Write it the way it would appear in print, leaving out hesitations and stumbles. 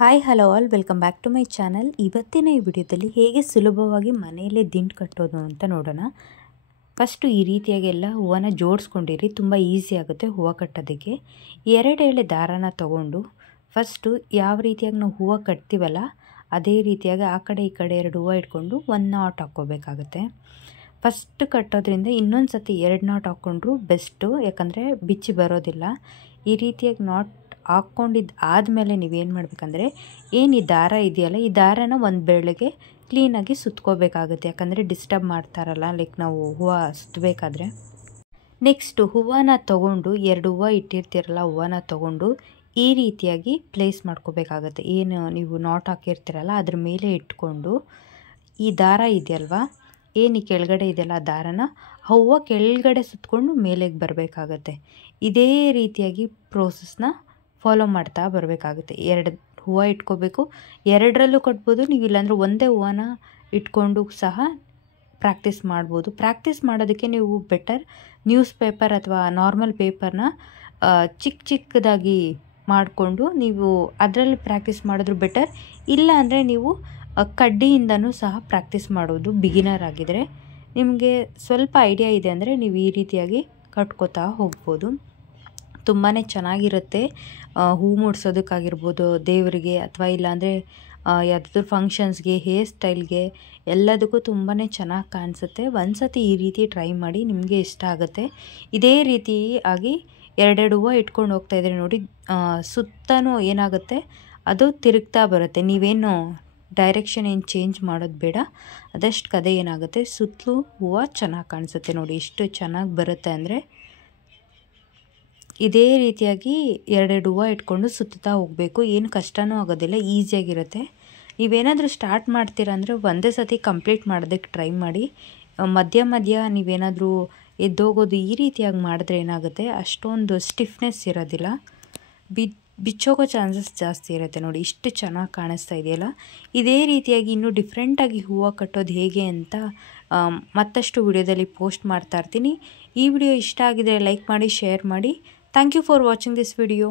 Hi hello all welcome back to my channel. ಇವತ್ತಿನ ಈ ವಿಡಿಯೋದಲ್ಲಿ ಹೇಗೆ ಸುಲಭವಾಗಿ ಮನೆಯಲ್ಲೇ ದಿಂಡು ಕಟ್ಟೋದು ಅಂತ ನೋಡೋಣ. ಫಸ್ಟು ಈ ರೀತಿಯಾಗೆಲ್ಲ ಹೂವನ್ನ ಜೋಡಿಸ್ಕೊಂಡಿರಿ, ತುಂಬ ಈಸಿ ಆಗುತ್ತೆ ಹೂವು ಕಟ್ಟೋದಕ್ಕೆ. 2 ಎಳೆ ದಾರಾನ ತೊಗೊಂಡು ಫಸ್ಟು ಯಾವ ರೀತಿಯಾಗಿ ನಾವು ಹೂವು ಕಟ್ತೀವಲ್ಲ ಅದೇ ರೀತಿಯಾಗಿ ಆ ಕಡೆ ಈ ಕಡೆ 2 ಹೂವು ಇಟ್ಕೊಂಡು 1 ನಾಟ್ ಹಾಕ್ಕೋಬೇಕಾಗುತ್ತೆ. ಫಸ್ಟ್ ಕಟ್ಟೋದ್ರಿಂದ ಇನ್ನೊಂದು ಸತಿ 2 ನಾಟ್ ಹಾಕ್ಕೊಂಡ್ರು ಬೆಸ್ಟು, ಯಾಕಂದರೆ ಬಿಚ್ಚಿ ಬರೋದಿಲ್ಲ. ಈ ರೀತಿಯಾಗಿ ನಾಟ್ ಹಾಕ್ಕೊಂಡಿದ್ದು ಆದಮೇಲೆ ನೀವೇನು ಮಾಡಬೇಕಂದ್ರೆ ಏನು ಈ ದಾರ ಇದೆಯಲ್ಲ ಈ ದಾರನ ಒಂದು ಬೆಳಗ್ಗೆ ಕ್ಲೀನಾಗಿ ಸುತ್ಕೋಬೇಕಾಗುತ್ತೆ, ಯಾಕಂದರೆ ಡಿಸ್ಟರ್ಬ್ ಮಾಡ್ತಾರಲ್ಲ ಲೈಕ್ ನಾವು ಹೂವು ಸುತ್ತಬೇಕಾದ್ರೆ. ನೆಕ್ಸ್ಟು ಹೂವನ ತೊಗೊಂಡು 2 ಹೂವು ಇಟ್ಟಿರ್ತೀರಲ್ಲ ಹೂವನ ತೊಗೊಂಡು ಈ ರೀತಿಯಾಗಿ ಪ್ಲೇಸ್ ಮಾಡ್ಕೋಬೇಕಾಗತ್ತೆ. ಏನು ನೀವು ನಾಟ್ ಹಾಕಿರ್ತೀರಲ್ಲ ಅದ್ರ ಮೇಲೆ ಇಟ್ಕೊಂಡು ಈ ದಾರ ಇದೆಯಲ್ವಾ ಏನು ಈ ಕೆಳಗಡೆ ಇದೆಯಲ್ಲ ಆ ದಾರನ ಹೂವು ಕೆಳಗಡೆ ಸುತ್ತಕೊಂಡು ಮೇಲೆಗೆ ಬರಬೇಕಾಗತ್ತೆ. ಇದೇ ರೀತಿಯಾಗಿ ಪ್ರೋಸೆಸ್ನ ಫಾಲೋ ಮಾಡ್ತಾ ಬರಬೇಕಾಗುತ್ತೆ. 2 ಹೂವು ಇಟ್ಕೋಬೇಕು, 2ರಲ್ಲೂ ಕಟ್ಬೋದು, ನೀವು ಇಲ್ಲಾಂದರೆ ಒಂದೇ ಹೂವನ ಇಟ್ಕೊಂಡು ಸಹ ಪ್ರಾಕ್ಟೀಸ್ ಮಾಡ್ಬೋದು. ಪ್ರಾಕ್ಟೀಸ್ ಮಾಡೋದಕ್ಕೆ ನೀವು ಬೆಟರ್ ನ್ಯೂಸ್ ಪೇಪರ್ ಅಥವಾ ನಾರ್ಮಲ್ ಪೇಪರ್ನ ಚಿಕ್ಕದಾಗಿ ಮಾಡಿಕೊಂಡು ನೀವು ಅದರಲ್ಲಿ ಪ್ರಾಕ್ಟೀಸ್ ಮಾಡಿದ್ರು ಬೆಟರ್. ಇಲ್ಲ ಅಂದರೆ ನೀವು ಕಡ್ಡಿಯಿಂದನೂ ಸಹ ಪ್ರಾಕ್ಟೀಸ್ ಮಾಡೋದು. ಬಿಗಿನರ್ ಆಗಿದ್ದರೆ ನಿಮಗೆ ಸ್ವಲ್ಪ ಐಡಿಯಾ ಇದೆ ಅಂದರೆ ನೀವು ಈ ರೀತಿಯಾಗಿ ಕಟ್ಕೋತಾ ಹೋಗ್ಬೋದು. ತುಂಬಾ ಚೆನ್ನಾಗಿರುತ್ತೆ. ಹೂ ಮುಡ್ಸೋದಕ್ಕಾಗಿರ್ಬೋದು, ದೇವರಿಗೆ ಅಥವಾ ಇಲ್ಲಾಂದರೆ ಯಾವುದಾದ್ರೂ ಫಂಕ್ಷನ್ಸ್ಗೆ, ಹೇರ್ ಸ್ಟೈಲ್ಗೆ ಎಲ್ಲದಕ್ಕೂ ತುಂಬಾ ಚೆನ್ನಾಗಿ ಕಾಣಿಸುತ್ತೆ. ಒಂದು ಸತಿ ಈ ರೀತಿ ಟ್ರೈ ಮಾಡಿ, ನಿಮಗೆ ಇಷ್ಟ ಆಗುತ್ತೆ. ಇದೇ ರೀತಿಯಾಗಿ 2 ಹೂವು ಇಟ್ಕೊಂಡು ಹೋಗ್ತಾಯಿದ್ರೆ ನೋಡಿ ಸುತ್ತನೂ ಏನಾಗುತ್ತೆ ಅದು ತಿರುಗ್ತಾ ಬರುತ್ತೆ. ನೀವೇನು ಡೈರೆಕ್ಷನ್ ಏನು ಚೇಂಜ್ ಮಾಡೋದು ಬೇಡ, ಅದಷ್ಟು ಕದೆ ಏನಾಗುತ್ತೆ ಸುತ್ತಲೂ ಹೂವು ಚೆನ್ನಾಗಿ ಕಾಣಿಸುತ್ತೆ. ನೋಡಿ ಎಷ್ಟು ಚೆನ್ನಾಗಿ ಬರುತ್ತೆ ಅಂದರೆ ಇದೇ ರೀತಿಯಾಗಿ 2 ಹೂವು ಇಟ್ಕೊಂಡು ಸುತ್ತಾ ಹೋಗಬೇಕು. ಏನು ಕಷ್ಟನೂ ಆಗೋದಿಲ್ಲ, ಈಸಿಯಾಗಿರುತ್ತೆ. ನೀವೇನಾದರೂ ಸ್ಟಾರ್ಟ್ ಮಾಡ್ತೀರಾ ಅಂದರೆ ಒಂದೇ ಸತಿ ಕಂಪ್ಲೀಟ್ ಮಾಡೋದಕ್ಕೆ ಟ್ರೈ ಮಾಡಿ. ಮಧ್ಯ ನೀವೇನಾದರೂ ಎದ್ದೋಗೋದು ಈ ರೀತಿಯಾಗಿ ಮಾಡಿದ್ರೆ ಏನಾಗುತ್ತೆ ಅಷ್ಟೊಂದು ಸ್ಟಿಫ್ನೆಸ್ ಇರೋದಿಲ್ಲ, ಬಿಚ್ಚೋಗೋ ಚಾನ್ಸಸ್ ಜಾಸ್ತಿ ಇರುತ್ತೆ. ನೋಡಿ ಇಷ್ಟು ಚೆನ್ನಾಗಿ ಕಾಣಿಸ್ತಾ ಇದೆಯಲ್ಲ. ಇದೇ ರೀತಿಯಾಗಿ ಇನ್ನೂ ಡಿಫ್ರೆಂಟಾಗಿ ಹೂವು ಕಟ್ಟೋದು ಹೇಗೆ ಅಂತ ಮತ್ತಷ್ಟು ವಿಡಿಯೋದಲ್ಲಿ ಪೋಸ್ಟ್ ಮಾಡ್ತಾ ಇರ್ತೀನಿ. ಈ ವಿಡಿಯೋ ಇಷ್ಟ ಆಗಿದರೆ ಲೈಕ್ ಮಾಡಿ, ಶೇರ್ ಮಾಡಿ. Thank you for watching this video.